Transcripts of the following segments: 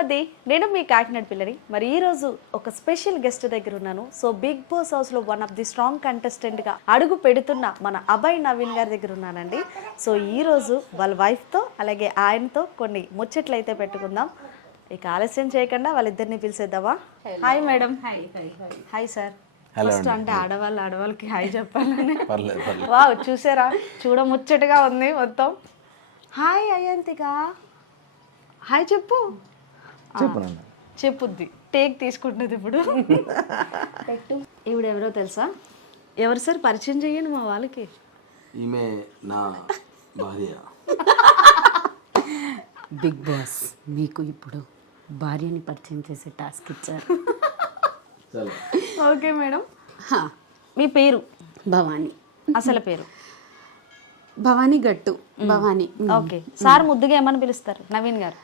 మధ్య నేను మీ కాకినాడ పిల్లని. మరి ఈ రోజు ఒక స్పెషల్ గెస్ట్ దగ్గర ఉన్నాను. సో బిగ్ బాస్ హౌస్ లో one of the strong contestant గా అడుగు పెడుతున్న మన అభయ్ నవీన్ గారి దగ్గర ఉన్నానండి. సో ఈ రోజు వాళ్ళ వైఫ్ తో అలాగే ఆయనతో కొన్ని ముచ్చట్లు అయితే పెట్టుకుందాం. ఇక ఆలస్యం చేయకుండా వాళ్ళిద్దరిని పిలిచేద్దామా? Hi madam. Hi sir. First అంటే ఆడవాళ్ళకి హాయ్ చెప్పాలని. వావ్, చూసారా, చూడ ముచ్చటగా ఉంది మొత్తం. హాయ్ అయంతిక, హాయ్ చెప్పు. చెప్పుద్ది, టేక్ తీసుకుంటుంది ఇప్పుడు. ఈవిడ ఎవరో తెలుసా? ఎవరు సార్, పరిచయం చేయండి మా వాళ్ళకి. ఈమె నా భార్య. బిగ్ బాస్ మీకు ఇప్పుడు భార్యని పరిచయం చేసే టాస్క్ ఇచ్చారు. ఓకే మేడం, మీ పేరు? భవానీ. అసలు పేరు? భవానీ గట్టు. భవానీ. ఓకే. సార్ ముద్దుగా ఏమని పిలుస్తారు? నవీన్ గారు.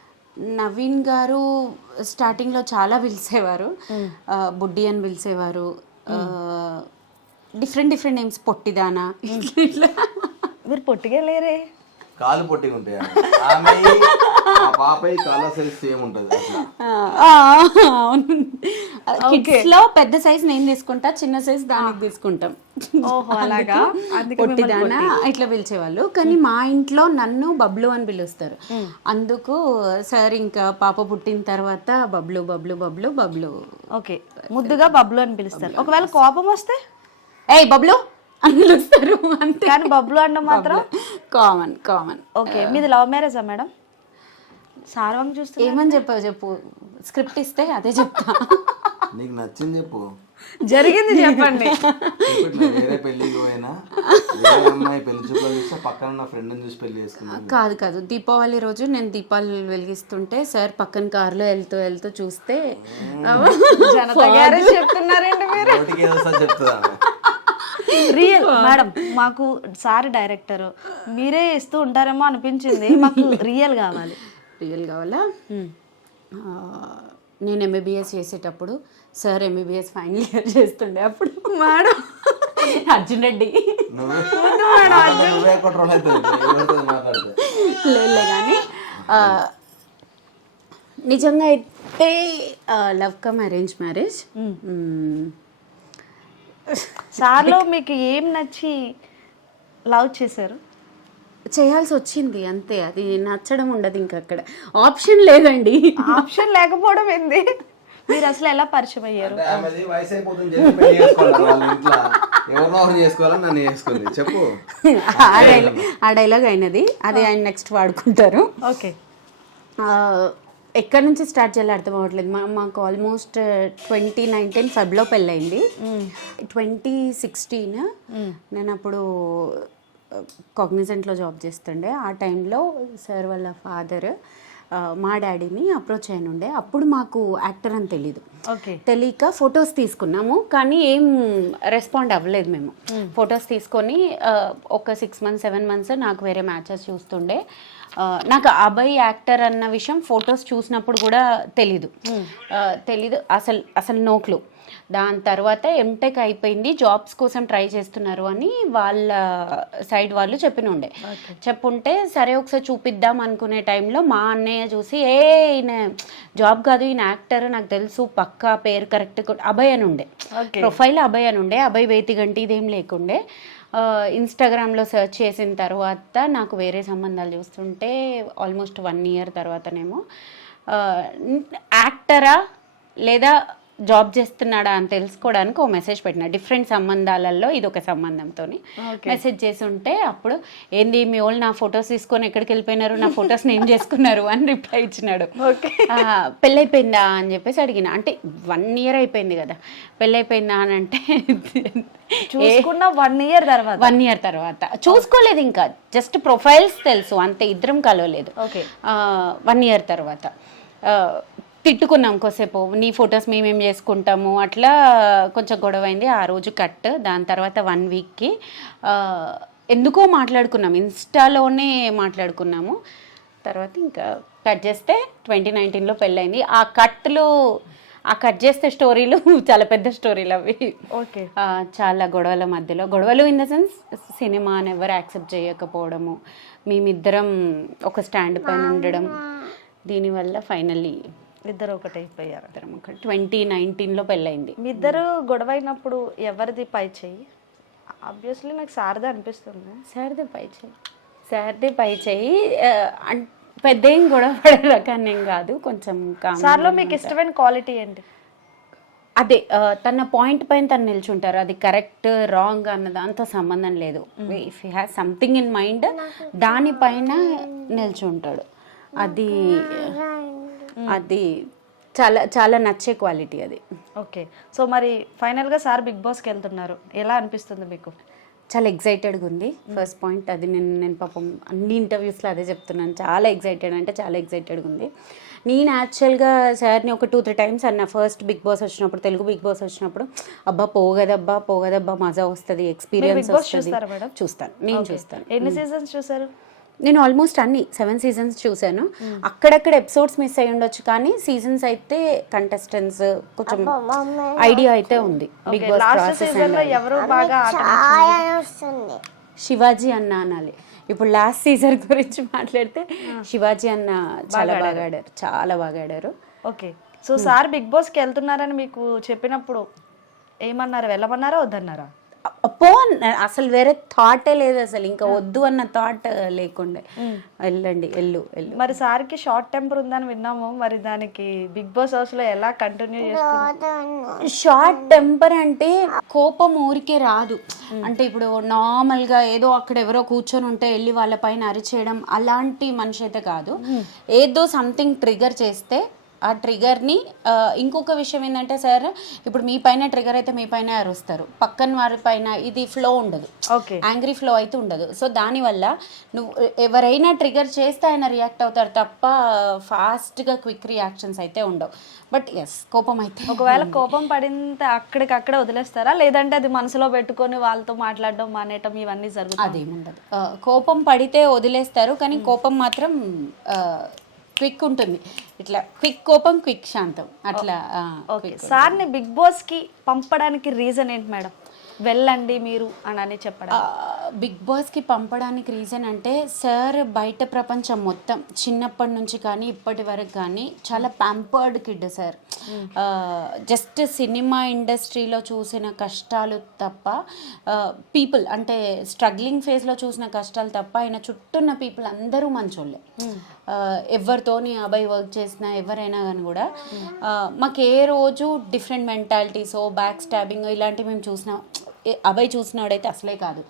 నవీన్ గారు స్టార్టింగ్లో చాలా పిలిచేవారు. బుడ్డి అని పిలిచేవారు. డిఫరెంట్ నేమ్స్, పొట్టిదానా ఇట్లా. మీరు పొట్టిగా లేరే. కాలు పొట్టిగా ఉంటాయి. ఆమె పాపై కాళ్ళ సైజ్ సేమ్ ఉంటుంది. కిడ్స్ లో పెద్ద సైజ్ నేను తీసుకుంటా, చిన్న సైజ్ దానికి తీసుకుంటాం. అలాగా పొట్టిదానా ఇట్లా పిలిచేవాళ్ళు. కానీ మా ఇంట్లో నన్ను బబ్లు అని పిలుస్తారు. అందుకు సార్ ఇంకా పాప పుట్టిన తర్వాత బబ్లు బబ్లు బబ్లు బబ్లు. ఓకే, ముద్దుగా బబ్లు అని పిలుస్తారు. ఒకవేళ కోపం వస్తే ఏయ్ బబ్లు అని పిలుస్తారు అంతే. కానీ బబ్లు అంటే మాత్రం కామన్. ఓకే. మీది లవ్ మ్యారేజా మేడం? సార్వంగ్ చూస్తే ఏమని చెప్పు, స్క్రిప్ట్ ఇస్తే అదే చెప్తా. నీకు నచ్చింది చెప్పు, జరిగింది చెప్పండి. వేరే పెళ్లికి పోయినా వేరే అమ్మాయి పెళ్లి చూపులు చూస్తే పక్కన నా ఫ్రెండ్ చూసి పెళ్లి చేసుకున్నాను. కాదు, దీపావళి రోజు నేను దీపాలు వెలిగిస్తుంటే సార్ పక్కన కారులో వెళ్తూ చూస్తే చెప్తున్నారండి మీరు. చెప్తుందా? రియల్ మేడం, మాకు సార్ డైరెక్టర్, మీరే ఇస్తూ ఉంటారేమో అనిపించింది. మాకు రియల్ కావాలా? నేను ఎంబీబీఎస్ చేసేటప్పుడు సార్ ఎంబీబీఎస్ ఫైనల్ ఇయర్ చేస్తుండే అప్పుడు మేడం అర్జున్ రెడ్డి లేలే. కానీ నిజంగా అయితే లవ్ కమ్ అరేంజ్ మ్యారేజ్. సార్లో మీకు ఏం నచ్చి లవ్ చేశారు? చేయాల్సి వచ్చింది అంతే. అది నచ్చడం ఉండదు ఇంకా అక్కడ. ఆప్షన్ లేదండి. ఆప్షన్ లేకపోవడం ఏంది? మీరు అసలు ఎలా పరిచయం అయ్యారు? వయసు అయిపోతుంది, చెప్పు. ఆ డైలాగ్ అయినది, అది ఆయన నెక్స్ట్ వాడుకుంటారు. ఓకే. ఎక్కడి నుంచి స్టార్ట్ చేయాలో అర్థం అవ్వట్లేదు. మాకు ఆల్మోస్ట్ 2019 ఫెబ్లో పెళ్ళయింది. 2016 నేను అప్పుడు కాగ్నిజెంట్లో జాబ్ చేస్తుండే. ఆ టైంలో సార్ వాళ్ళ ఫాదర్ మా డాడీని అప్రోచ్ అయిన ఉండే. అప్పుడు మాకు యాక్టర్ అని తెలియక ఫొటోస్ తీసుకున్నాము. కానీ ఏం రెస్పాండ్ అవ్వలేదు మేము. ఫొటోస్ తీసుకొని ఒక 6 months 7 months నాకు వేరే మ్యాచెస్ చూస్తుండే. నాకు అభయ్ యాక్టర్ అన్న విషయం ఫొటోస్ చూసినప్పుడు కూడా తెలీదు అసలు నో క్లూ. దాని తర్వాత ఎంటెక్ అయిపోయింది, జాబ్స్ కోసం ట్రై చేస్తున్నారు అని వాళ్ళ సైడ్ వాళ్ళు చెప్పుంటే సరే ఒకసారి చూపిద్దాం అనుకునే టైంలో మా అన్నయ్య చూసి ఈయన జాబ్ కాదు, ఈయన యాక్టర్, నాకు తెలుసు పక్కా పేరు కరెక్ట్, అభయ్ అని ఉండే, ప్రొఫైల్ అభయ్ అని ఉండే. అభయ్ వేతిగంటి ఇదేం లేకుండే. ఇన్స్టాగ్రామ్లో సెర్చ్ చేసిన తర్వాత నాకు వేరే సంబంధాలు చూస్తుంటే ఆల్మోస్ట్ 1 year తర్వాతనేమో యాక్టరా లేదా జాబ్ చేస్తున్నాడా అని తెలుసుకోవడానికి ఒక మెసేజ్ పెట్టిన. డిఫరెంట్ సంబంధాలలో ఇది ఒక సంబంధంతో మెసేజ్ చేసి ఉంటే అప్పుడు ఏంది మీ వాళ్ళు నా ఫొటోస్ తీసుకొని ఎక్కడికి వెళ్ళిపోయినారు, నా ఫొటోస్ ఏం చేసుకున్నారు అని రిప్లై ఇచ్చినాడు. పెళ్ళైపోయిందా అని చెప్పేసి అడిగిన. అంటే 1 year అయిపోయింది కదా, పెళ్ళైపోయిందా అని అంటే చూసుకున్న 1 year తర్వాత చూసుకోలేదు, ఇంకా జస్ట్ ప్రొఫైల్స్ తెలుసు అంతే, ఇద్దరం కలవలేదు. 1 year తర్వాత తిట్టుకున్నాం కొద్దిసేపు, నీ ఫొటోస్ మేమేం చేసుకుంటాము అట్లా కొంచెం గొడవ అయింది. ఆ రోజు కట్. దాని తర్వాత 1 weekకి ఎందుకో మాట్లాడుకున్నాం, ఇన్స్టాలోనే మాట్లాడుకున్నాము. తర్వాత ఇంకా కట్ చేస్తే 2019లో పెళ్ళైంది. ఆ కట్ చేస్తే స్టోరీలు చాలా పెద్ద స్టోరీలు అవి. ఓకే. చాలా గొడవలు ఇన్ ద సెన్స్ సినిమాని ఎవరు యాక్సెప్ట్ చేయకపోవడము, మేమిద్దరం ఒక స్టాండ్ పైన ఉండడం, దీనివల్ల ఫైనల్లీ ఇద్దరు ఒకటైపోయారు. 2019లో పెళ్ళైంది. మీ ఇద్దరు గొడవ అయినప్పుడు ఎవరిది పై చెయ్యి? ఆబ్వియస్లీ నాకు సారదే అనిపిస్తుంది. సార్దే పై చెయ్యి. పెద్ద ఏం గొడవ పడే రకాన్ని ఏం కాదు, కొంచెం సార్లో మీకు ఇష్టమైన క్వాలిటీ ఏంటి? అదే తన పాయింట్ పైన తను నిల్చుంటారు. అది కరెక్ట్ రాంగ్ అన్న దాంతో సంబంధం లేదు. If he has something in mind దానిపైన నిల్చుంటాడు. అది అది చాలా చాలా నచ్చే క్వాలిటీ అది. ఓకే, సో మరి ఫైనల్గా సార్ బిగ్ బాస్కి వెళ్తున్నారు, ఎలా అనిపిస్తుంది మీకు? చాలా ఎగ్జైటెడ్గా ఉంది. ఫస్ట్ పాయింట్ అది. నేను పాపం అన్ని ఇంటర్వ్యూస్లో అదే చెప్తున్నాను, చాలా ఎగ్జైటెడ్ అంటే చాలా ఎగ్జైటెడ్గా ఉంది. నేను యాక్చువల్గా సార్ని ఒక 2-3 టైమ్స్ అన్న ఫస్ట్ బిగ్ బాస్ వచ్చినప్పుడు, తెలుగు బిగ్ బాస్ వచ్చినప్పుడు, అబ్బా పోగదబ్బా మజా వస్తుంది, ఎక్స్పీరియన్స్ వస్తుంది. చూస్తాను, నేను చూస్తాను. ఎన్ని సీజన్స్ చూసారు? నేను ఆల్మోస్ట్ అన్ని 7 సీజన్స్ చూశాను. అక్కడక్కడ ఎపిసోడ్స్ మిస్ అయ్యి ఉండొచ్చు, కానీ సీజన్స్ అయితే కంటెస్టెంట్స్ కొంచెం ఐడియా అయితే ఉంది. బిగ్ బాస్ ప్రాసెస్ ఎవరు బాగా శివాజీ అన్న అనాలి. ఇప్పుడు లాస్ట్ సీజన్ గురించి మాట్లాడితే శివాజీ అన్న చాలా బాగా ఆడారు, చాలా బాగా ఆడారు. ఓకే, సో సార్ బిగ్ బాస్కి వెళ్తున్నారని మీకు చెప్పినప్పుడు ఏమన్నారు? వెళ్ళమన్నారా వద్దన్నారా? అప్పో అసలు వేరే థాటే లేదు అసలు, ఇంకా వద్దు అన్న థాట్ లేకుండే. వెళ్ళండి వెళ్ళు. మరి సార్కి షార్ట్ టెంపర్ ఉందని విన్నాము, మరి దానికి బిగ్ బాస్ హౌస్లో ఎలా కంటిన్యూ చేస్తున్నారు? షార్ట్ టెంపర్ అంటే కోపం ఊరికే రాదు. అంటే ఇప్పుడు నార్మల్గా ఏదో అక్కడ ఎవరో కూర్చొని ఉంటే వెళ్ళి వాళ్ళ పైన అరిచేయడం అలాంటి మనిషి అయితే కాదు. ఏదో సంథింగ్ ట్రిగర్ చేస్తే ఆ ట్రిగర్ని, ఇంకొక విషయం ఏంటంటే సార్ ఇప్పుడు మీ పైన ట్రిగర్ అయితే మీ పైన అరుస్తారు, పక్కన వారి పైన ఇది ఫ్లో ఉండదు, యాంగ్రీ ఫ్లో అయితే ఉండదు. సో దానివల్ల నువ్వు ఎవరైనా ట్రిగర్ చేస్తే ఆయన రియాక్ట్ అవుతారు తప్ప ఫాస్ట్గా క్విక్ రియాక్షన్స్ అయితే ఉండవు. బట్ ఎస్, కోపం అయితే ఒకవేళ కోపం పడింత అక్కడికక్కడే వదిలేస్తారా, లేదంటే అది మనసులో పెట్టుకొని వాళ్ళతో మాట్లాడడం మానేయటం ఇవన్నీ జరుగుతాయి? అదేముండదు. కోపం పడితే వదిలేస్తారు, కానీ కోపం మాత్రం క్విక్ ఉంటుంది. ఇట్లా క్విక్ కోపం, క్విక్ శాంతం అట్లా. ఓకే, సార్ని బిగ్ బాస్కి పంపడానికి రీజన్ ఏంటి మేడం? వెళ్ళండి మీరు అని చెప్పడం. బిగ్ బాస్కి పంపడానికి రీజన్ అంటే సార్ బయట ప్రపంచం మొత్తం చిన్నప్పటి నుంచి కానీ ఇప్పటి వరకు కానీ చాలా pampered kid sir. Just cinema ఇండస్ట్రీలో చూసిన కష్టాలు తప్ప, పీపుల్ అంటే స్ట్రగ్లింగ్ ఫేజ్లో చూసిన కష్టాలు తప్ప, ఆయన చుట్టూన్న పీపుల్ అందరూ మంచోళ్ళే. ఎవరితోని అబ్బాయి వర్క్ చేసినా ఎవరైనా కానీ కూడా మాకు ఏ రోజు డిఫరెంట్ మెంటాలిటీస్, బ్యాక్ స్టాబింగ్ ఇలాంటివి మేము చూసినా అబ్బాయి చూసినాడైతే అసలే కాదు.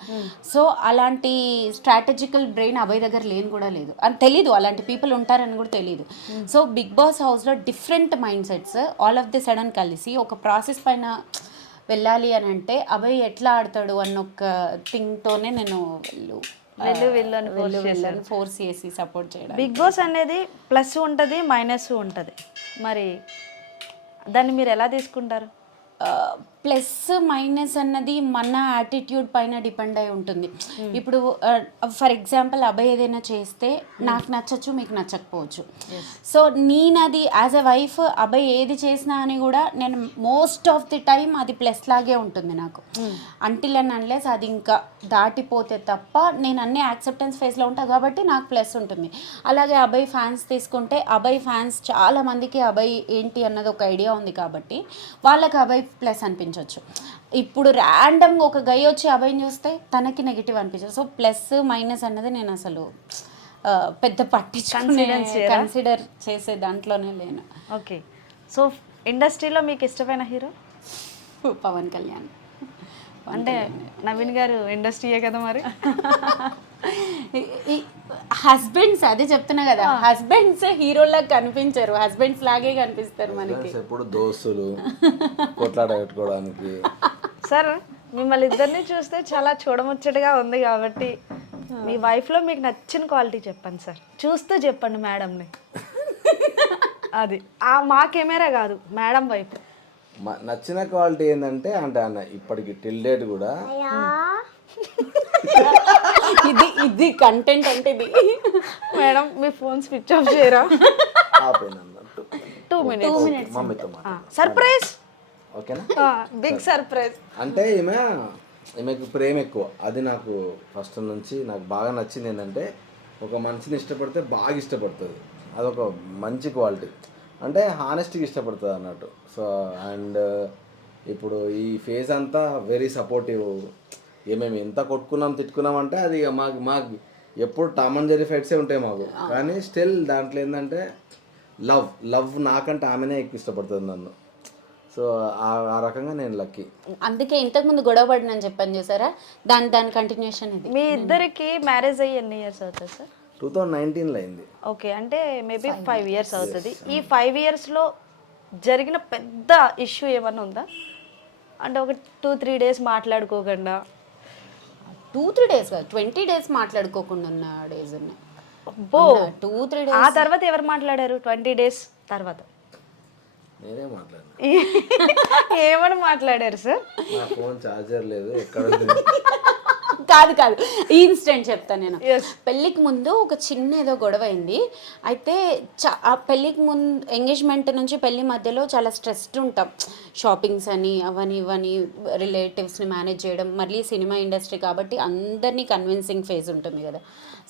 సో అలాంటి స్ట్రాటజికల్ బ్రెయిన్ అబ్బాయి దగ్గర లేని కూడా లేదు అని తెలీదు, అలాంటి పీపుల్ ఉంటారని కూడా తెలీదు. సో బిగ్ బాస్ హౌస్లో different mind sets all of the sudden కలిసి ఒక ప్రాసెస్ పైన వెళ్ళాలి అని అంటే అబ్బాయి ఎట్లా ఆడతాడు అన్న ఒక థింగ్తోనే నేను ఫోర్స్ చేసి సపోర్ట్ చేయడం. బిగ్ బాస్ అనేది ప్లస్ ఉంటుంది, మైనస్ ఉంటుంది, మరి దాన్ని మీరు ఎలా తీసుకుంటారు? ప్లస్ మైనస్ అన్నది మన యాటిట్యూడ్ పైన డిపెండ్ అయి ఉంటుంది. ఇప్పుడు ఫర్ ఎగ్జాంపుల్ అబ్బాయి ఏదైనా చేస్తే నాకు నచ్చచ్చు, మీకు నచ్చకపోవచ్చు. సో నేను అది యాజ్ ఎ వైఫ్ అబ్బాయి ఏది చేసినా అని కూడా నేను మోస్ట్ ఆఫ్ ది టైం అది ప్లస్ లాగే ఉంటుంది నాకు, అంటిల్ అండ్ అన్లెస్ అది ఇంకా దాటిపోతే తప్ప నేను అన్ని యాక్సెప్టెన్స్ ఫేస్లో ఉంటాను కాబట్టి నాకు ప్లస్ ఉంటుంది. అలాగే అబ్బాయి ఫ్యాన్స్ తీసుకుంటే అబ్బాయి ఫ్యాన్స్ చాలా మందికి అబ్బాయి ఏంటి అన్నది ఒక ఐడియా ఉంది కాబట్టి వాళ్ళకి అబ్బాయి ప్లస్ అనిపించవచ్చు. ఇప్పుడు ర్యాండమ్గా ఒక గై వచ్చి అబ్బాయిని చూస్తే తనకి నెగిటివ్ అనిపించదు. సో ప్లస్ మైనస్ అన్నది నేను అసలు పెద్ద కన్సిడర్ చేసే దాంట్లోనే లేను. ఓకే, సో ఇండస్ట్రీలో మీకు ఇష్టమైన హీరో? పవన్ కళ్యాణ్. అంటే నవీన్ గారు ఇండస్ట్రీయే కదా మరి. హస్బెండ్స్ అదే చెప్తున్నా కదా, హస్బెండ్స్ హీరోలా కనిపించారు, హస్బెండ్స్ లాగే కనిపిస్తారు మనకి. ఎప్పుడు దోస్తులు కొట్లాట పెట్టుకోవడానికి. సార్ మిమ్మల్ని ఇద్దరిని చూస్తే చాలా చూడముచ్చటగా ఉంది కాబట్టి మీ వైఫ్లో మీకు నచ్చిన క్వాలిటీ చెప్పండి సార్, చూస్తూ చెప్పండి మేడంని. అది మా కెమెరా కాదు, మేడం వైఫ్ నచ్చిన క్వాలిటీ ఏంటంటే అంటే అన్న ఇప్పటికి టిల్ డేట్ కూడా ఇది కంటెంట్ అంటే ఇది. మేడం మీ ఫోన్ స్విచ్ ఆఫ్ చేయరా? 2 minutes మమ్మీతో సర్ప్రైజ్. ఓకేనా, బిగ్ సర్ప్రైజ్. అంటే ఈమెకు ప్రేమ ఎక్కువ, అది నాకు ఫస్ట్ నుంచి నాకు బాగా నచ్చింది. ఏంటంటే ఒక మనిషిని ఇష్టపడితే బాగా ఇష్టపడుతుంది, అదొక మంచి క్వాలిటీ. అంటే హానెస్ట్గా ఇష్టపడుతుంది అన్నట్టు. సో అండ్ ఇప్పుడు ఈ ఫేజ్ అంతా వెరీ సపోర్టివ్. ఏమేమి ఎంత కొట్టుకున్నాం తిట్టుకున్నాం అంటే అది మాకు ఎప్పుడు టామ్ అండ్ జెర్రీ ఫైట్సే ఉంటాయి మాకు. కానీ స్టిల్ దాంట్లో ఏంటంటే లవ్ నాకంటే ఆమెనే ఎక్కువ ఇష్టపడుతుంది నన్ను. సో ఆ రకంగా నేను లక్కీ. అందుకే ఇంతకుముందు గొడవ పడినని చెప్పాను చూసారా, దాని కంటిన్యూషన్ ఇది. మీ ఇద్దరికి మ్యారేజ్ అయ్యి ఎన్ని ఇయర్స్ అవుతుంది సార్? 2019లో అయింది. ఓకే, అంటే మేబీ 5 years అవుతుంది. ఈ 5 yearsలో జరిగిన పెద్ద ఇష్యూ ఏమన్నా ఉందా? అంటే ఒక 2-3 days మాట్లాడుకోకుండా 2-3 days కాదు, 20 days మాట్లాడుకోకుండా ఉన్న డేస్ ఉన్నాయి. అబ్బో, 2-3 days. ఆ తర్వాత ఎవరు మాట్లాడారు 20 days తర్వాత? నేనే మాట్లాడినా. ఏమని మాట్లాడారు సార్? నా ఫోన్ ఛార్జర్ లేదు, ఎక్కడ కాదు ఈ ఇన్సిడెంట్ చెప్తాను నేను. పెళ్ళికి ముందు ఒక చిన్న ఏదో గొడవ అయింది. అయితే ఆ పెళ్ళికి ముందు ఎంగేజ్మెంట్ నుంచి పెళ్ళి మధ్యలో చాలా స్ట్రెస్డ్ ఉంటాం. షాపింగ్స్ అని అవని ఇవని, రిలేటివ్స్ని మేనేజ్ చేయడం, మళ్ళీ సినిమా ఇండస్ట్రీ కాబట్టి అందరినీ కన్విన్సింగ్ ఫేజ్ ఉంటుంది కదా.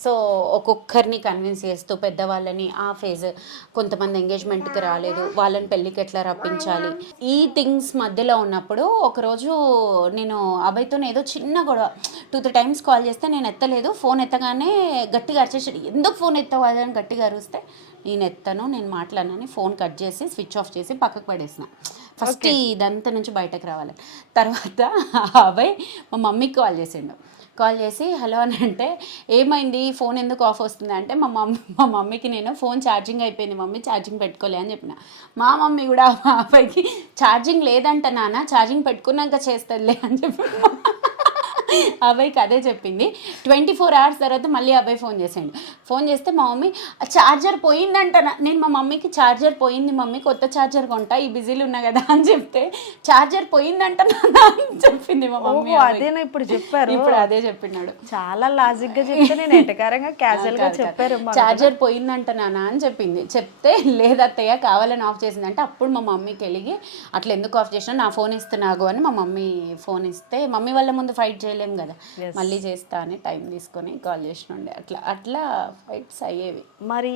సో ఒక్కొక్కరిని కన్విన్స్ చేస్తూ పెద్దవాళ్ళని ఆ ఫేజ్, కొంతమంది ఎంగేజ్మెంట్కి రాలేదు, వాళ్ళని పెళ్ళికి ఎట్లా రప్పించాలి, ఈ థింగ్స్ మధ్యలో ఉన్నప్పుడు ఒకరోజు నేను అబ్బాయితో ఏదో చిన్న గొడవ, 2-3 times కాల్ చేస్తే నేను ఎత్తలేదు. ఫోన్ ఎత్తగానే గట్టిగా అరిచేసాడు. ఎందుకు ఫోన్ ఎత్తవాలి అని గట్టిగా అరిస్తే నేను ఎత్తను, నేను మాట్లాడనని ఫోన్ కట్ చేసి స్విచ్ ఆఫ్ చేసి పక్కకు పడేసిన. ఫస్ట్ ఇదంతా నుంచి బయటకు రావాలి. తర్వాత అబ్బాయి మా మమ్మీకి కాల్ చేసి హలో అని అంటే, ఏమైంది ఫోన్ ఎందుకు ఆఫ్ వస్తుంది అంటే, మా మమ్మీకి నేను ఫోన్ ఛార్జింగ్ అయిపోయింది మమ్మీ, ఛార్జింగ్ పెట్టుకోలే అని చెప్పిన. మా మమ్మీ కూడా మా అబ్బాయికి ఛార్జింగ్ లేదంట నాన్న, ఛార్జింగ్ పెట్టుకున్నాక చేస్తుందిలే అని చెప్పి అబ్బాయికి అదే చెప్పింది. 24 hours తర్వాత మళ్ళీ అబ్బాయి ఫోన్ చేస్తే మా మమ్మీ ఛార్జర్ పోయిందంట. నేను మా మమ్మీకి ఛార్జర్ పోయింది మమ్మీ, కొత్త ఛార్జర్ కొంటా, ఈ బిజీలు ఉన్నా కదా అని చెప్తే ఛార్జర్ పోయిందంట అని చెప్పింది మా మమ్మీ. అదేనా ఇప్పుడు చెప్పారు? ఇప్పుడు అదే చెప్పినాడు. చాలా లాజిక్ గా చెప్తే నేను ఎటకారంగా క్యాజువల్ గా చెప్పారు. ఛార్జర్ పోయిందంట నాన్న అని చెప్తే లేదత్తయ్య కావాలని ఆఫ్ చేసింది అంటే, అప్పుడు మా మమ్మీకి వెలిగి అట్లా ఎందుకు ఆఫ్ చేసినా, నా ఫోన్ ఇస్తున్నాగు అని మా మమ్మీ ఫోన్ ఇస్తే, మమ్మీ వాళ్ళ ముందు ఫైట్ చేయలేము కదా, మళ్ళీ చేస్తా అని టైం తీసుకొని కాల్ చేసినండే. అట్లా ఫైట్స్ అయ్యేవి. మరి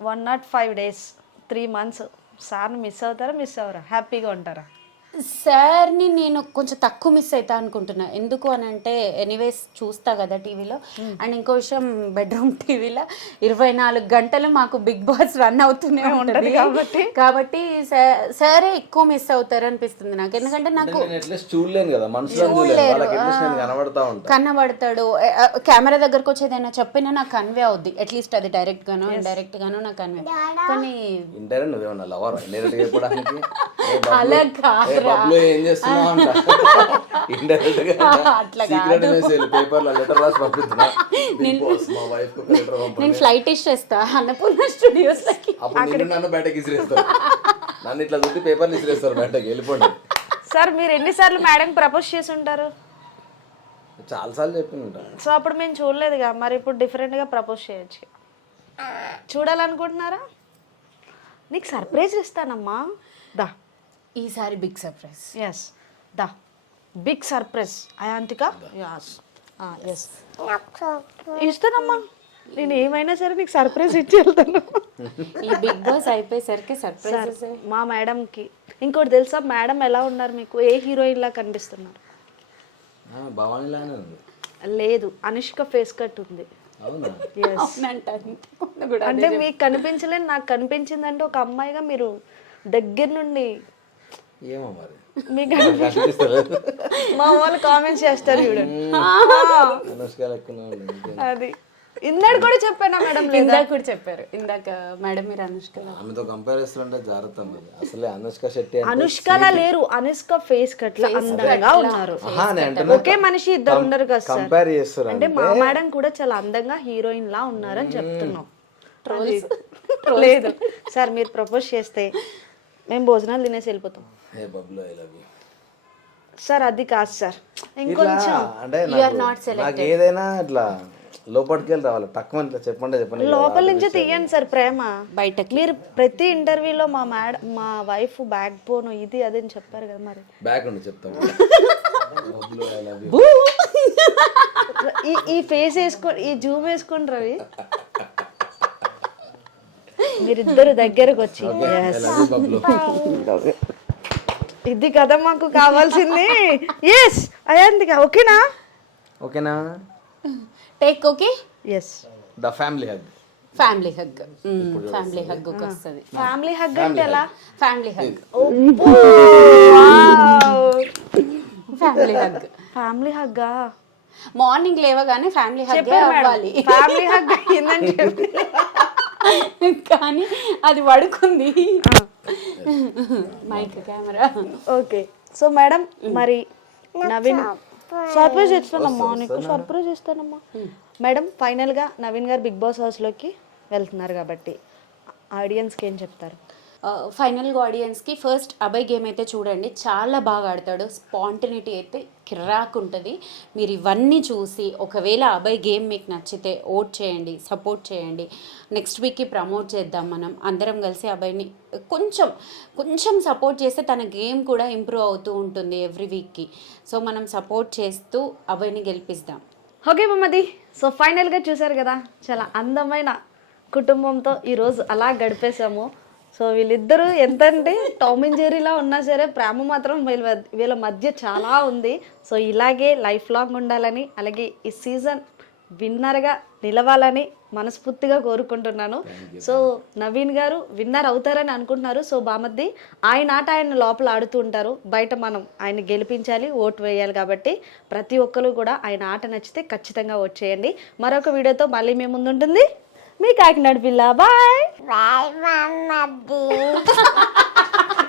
105 days 3 months సార్ని మిస్ అవుతారా, మిస్ అవ్వరా, హ్యాపీగా ఉంటారా? సార్ని నేను కొంచెం తక్కువ మిస్ అవుతా అనుకుంటున్నా. ఎందుకు అని అంటే ఎనీవేస్ చూస్తా కదా టీవీలో. అండ్ ఇంకో విషయం, బెడ్రూమ్ టీవీలో 24 గంటలు మాకు బిగ్ బాస్ రన్ అవుతూనే ఉంటుంది కాబట్టి సారే ఎక్కువ మిస్ అవుతారు అనిపిస్తుంది నాకు. ఎందుకంటే నాకు కనబడతాడు, కెమెరా దగ్గరకు వచ్చి ఏదైనా చెప్పినా నాకు కన్వే అవుద్ది. అట్లీస్ట్ అది డైరెక్ట్ గానో ఇండైరెక్ట్ గానో నాకు కన్వే. కానీ అలా కాదు, ఏం చేస్తున్నావు అంట ఇండైరెక్ట్ గా సీక్రెట్ మెసేజ్ పేపర్లో లెటర్ రాసి పంపిస్తున్నా. నేను ఫ్లైట్ ఇచ్చేస్తా అన్నపూర్ణ స్టూడియోస్ లకి. అప్పుడు నన్ను బయటకి ఇసిరేస్తారు, నన్ను ఇట్లా చుట్టి పేపర్లు ఇసిరేస్తారు బయటకి, వెళ్ళిపోండి. సార్ మీరు ఎన్నిసార్లు మేడం ప్రపోజ్ చేసి ఉంటారు? చాలా సార్లు చెప్పింటా. సో అప్పుడు మేము చూడలేదుగా, మరి ఇప్పుడు డిఫరెంట్గా ప్రపోజ్ చేయొచ్చు. చూడాలనుకుంటున్నారా? నీకు సర్ప్రైజ్ ఇస్తానమ్మా, దా. ఈసారి బిగ్ సర్ప్రైజ్. ఎస్, దా బిగ్ సర్ప్రైజ్. అయాంతిక ఎస్ ఇస్తానమ్మా, నేను ఏమైనా సరే నీకు సర్ప్రైజ్ ఇచ్చి వెళ్తాను. ఈ బిగ్ బాస్ అయిపోయేసరికి సర్ప్రైజ్ మా మేడంకి. ఇంకోటి తెలుసా, మేడం ఎలా ఉన్నారు మీకు? ఏ హీరోయిన్ లా కనిపిస్తున్నారు? లేదు, అనుష్క ఫేస్ కట్ ఉంది. అంటే మీకు కనిపించలేదు, నాకు కనిపించిందంటే ఒక అమ్మాయిగా మీరు దగ్గర నుండి మీకు మా వాళ్ళు కామెంట్స్ చేస్తారు చూడండి. అది ఇందాక కూడా చెప్పానా మేడం? ఇందాక కూడా చెప్పారు. ఇందాక మేడం మీరు అనుష్క ఆమెతో కంపేర్ చేస్తుంటే జాగ్రత్త. అసలే అనుష్క శెట్టి అనుష్కలా లేరు, అనుష్క ఫేస్ కట్ లా అందంగా ఉన్నారు. ఒకే మనిషి ఇద్దరు ఉండరు కదా సార్, కంపేర్ చేస్తారు. అంటే మా మేడం కూడా చాలా అందంగా హీరోయిన్ లా ఉన్నారని చెప్తున్నాం. లేదు సార్, మీరు ప్రపోజ్ చేస్తే మేము భోజనాలు తినేసి వెళ్ళిపోతాం సార్. అది కాదు సార్, ఇంకొంచెం అంటే నాకు ఏదైనా ఇట్లా లోపలికి వెళ్ళి రావాలి, తక్కువ ఇట్లా చెప్పండి లోపల నుంచే తీయండి సార్ ప్రేమ బయటకి. మీరు ప్రతి ఇంటర్వ్యూలో మా వైఫ్ బ్యాక్ బోన్ ఇది అది అని చెప్పారు కదా, మరి బ్యాక్ నుండి చెప్తాం. ఈ ఫేస్ వేసుకొని, ఈ జూమ్ వేసుకొని రవి మీరిద్దరు దగ్గరకు వచ్చి okay Yes. I love you, Bablu. ఇది కదా మాకు కావాల్సింది. ఎస్ అయాంతిక ఓకేనా? ఓకేనా? Take okay. Yes the family hug. Family hug. Family hug వస్తుంది. ఫ్యామిలీ హగ్ అంటే ఎలా? Family hug. Family hug. Family హగ్గా మార్నింగ్ లేవగానే ఫ్యామిలీ హగ్ చెప్పారు మేడం. అవ్వాలి. ఫ్యామిలీ హగ్ అయిందని చెప్పి కానీ అది పడుకుంది. Mic camera. Okay so madam మరి నవీన్ సర్ప్రైజ్ ఇస్తానమ్మా, నీకు సర్ప్రైజ్ ఇస్తానమ్మా. మేడం ఫైనల్గా నవీన్ గారు బిగ్ బాస్ హౌస్లోకి వెళ్తున్నారు కాబట్టి ఆడియన్స్కి ఏం చెప్తారు? ఫైనల్గా ఆడియన్స్కి ఫస్ట్ అభయ్ గేమ్ అయితే చూడండి, చాలా బాగా ఆడతాడు. స్పాంటినిటీ అయితే కిర్రాక్ ఉంటుంది. మీరు ఇవన్నీ చూసి ఒకవేళ అభయ్ గేమ్ మీకు నచ్చితే ఓట్ చేయండి, సపోర్ట్ చేయండి. నెక్స్ట్ వీక్కి ప్రమోట్ చేద్దాం మనం అందరం కలిసి. అభయ్ని కొంచెం సపోర్ట్ చేస్తే తన గేమ్ కూడా ఇంప్రూవ్ అవుతూ ఉంటుంది ఎవ్రీ వీక్కి. సో మనం సపోర్ట్ చేస్తూ అభయ్ని గెలిపిద్దాం. ఓకే మమ్మది. సో ఫైనల్గా చూసారు కదా, చాలా అందమైన కుటుంబంతో ఈరోజు అలా గడిపేశాము. సో వీళ్ళిద్దరూ ఎంతంటే టామ్ అండ్ జెర్రీలా ఉన్నా సరే ప్రేమ మాత్రం వీళ్ళ మధ్య చాలా ఉంది. సో ఇలాగే లైఫ్ లాంగ్ ఉండాలని, అలాగే ఈ సీజన్ విన్నర్గా నిలవాలని మనస్ఫూర్తిగా కోరుకుంటున్నాను. సో నవీన్ గారు విన్నర్ అవుతారని అనుకుంటున్నారు. సో బామద్ది ఆయన ఆట ఆయన లోపల ఆడుతూ ఉంటారు, బయట మనం ఆయన గెలిపించాలి, ఓటు వేయాలి. కాబట్టి ప్రతి ఒక్కరు కూడా ఆయన ఆట నచ్చితే ఖచ్చితంగా ఓట్ చేయండి. మరొక వీడియోతో మళ్ళీ మేము ముందుంటుంది మీ కాకినాడ పిల్ల. బాయ్.